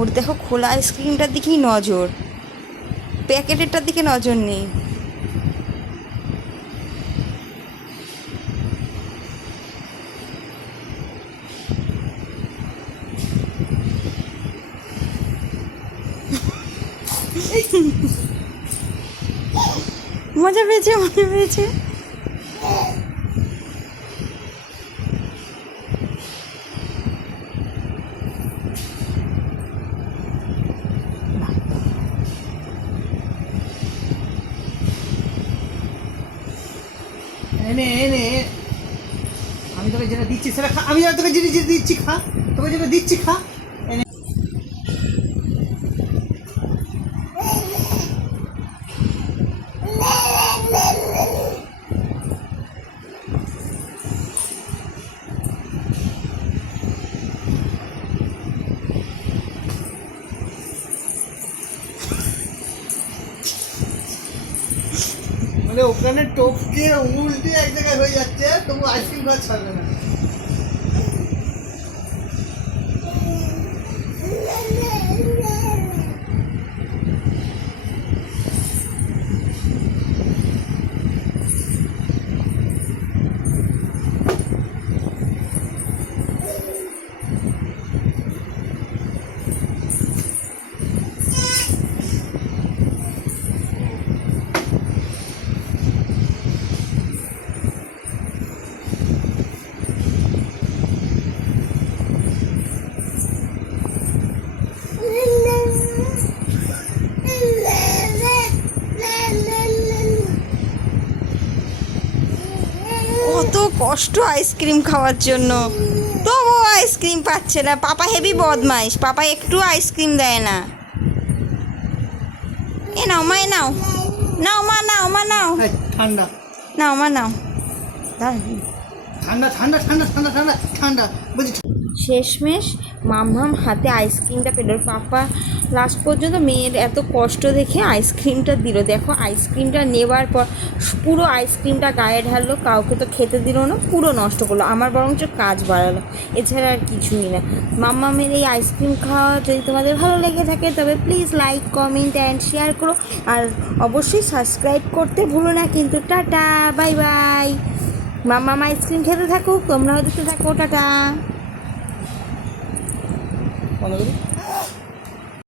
ওর দেখো খোলা আইসক্রিমটার দিকেই নজর। প্যাকেটেরটার দিকে নজর নেই। মজা পেয়েছে মজা পেয়েছে। এনে এনে। আমি তোকে যেটা দিচ্ছি, সেটা খা। আমি তোকে যেটা দিচ্ছি, খা। তোকে যেটা দিচ্ছি, খা। মানে ওখানে টপকে উল্টে এক জায়গায় হয়ে যাচ্ছে তবু আইসক্রিম খাওয়া ছাড়বে না কত কষ্ট আইসক্রিম খাওয়ার জন্য। তবু আইসক্রিম পাচ্ছে না। পাপা হেভি বদমাইশ। পাপা একটু আইসক্রিম দেয় না। এ নাও মা এ নাও। নাও মা নাও মা নাও। ঠান্ডা। নাও মা নাও। ঠান্ডা ঠান্ডা ঠান্ডা ঠান্ডা ঠান্ডা ঠান্ডা বলছি শেষমেশ মামমাম হাতে আইসক্রিমটা পেল। পাপা লাস্ট পর্যন্ত মেয়ের এত কষ্ট দেখে আইসক্রিমটা দিল। দেখো, আইসক্রিমটা নেবার পর পুরো আইসক্রিমটা গায়ে ঢাললো, কাউকে তো খেতে দিল না, পুরো নষ্ট করল। আমার বরঞ্চ কাজ বাড়ালো। এছাড়া আর কিছুই না। মাম্মামের এই আইসক্রিম খাওয়া যদি তোমাদের ভালো লেগে থাকে, তবে please like comment and share করো। আর অবশ্যই সাবস্ক্রাইব করতে ভুলো না, কিন্তু টাটা বাই বাই মাম্মাম আইসক্রিম খেতে থাকুক তোমরাও দেখতে থাকো টাটা।